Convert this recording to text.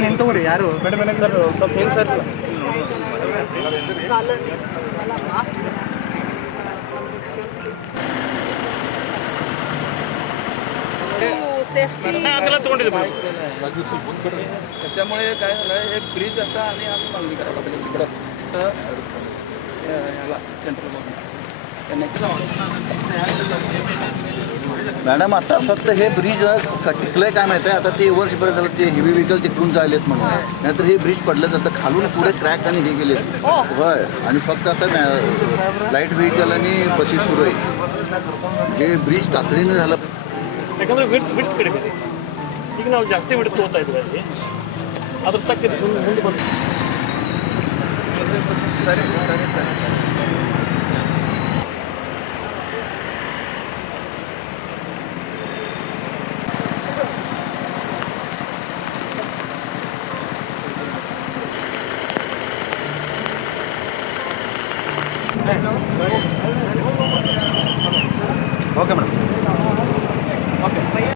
ನಿಂತು ತಗೋರಿ ಯಾರು ಮೇಡಮ್ ಏನಾಗಿ ಸರ್ ಸ್ವಲ್ಪ ಏನು ಸರ್ तोंडिद्ದೆ त्याच्यामुळे काय झालं एक ब्रिज आता आणि आम्ही मागणी करायला पाहिजे तिकडं तर ह्याला सेंट्रल मॅडम आता फक्त हे ब्रिज टिकलंय काय माहिती आहे आता ते वर्षभर झालं ते हेवी व्हेकल तिकडून जायलेत म्हणून नाहीतर हे ब्रिज पडलंच असतं खालून पुढे क्रॅक आणि हे गेले होय आणि फक्त आता लाईट व्हेकल आणि बसेस सुरू आहे हे ब्रिज तातडीनं झालं ಯಾಕಂದ್ರೆ ವಿಡ್ತ್ ಕಡಿಮೆ ಇದೆ ಈಗ ನಾವು ಜಾಸ್ತಿ ವಿಡ್ತ್ ತಗೋತಾ ಇದ್ವಿ ಅಲ್ಲಿ ಅದ್ರ ತಕ್ಕ ಮುಂದೆ ಬಂದು ಸರಿ ಓಕೆ ಮೇಡಮ್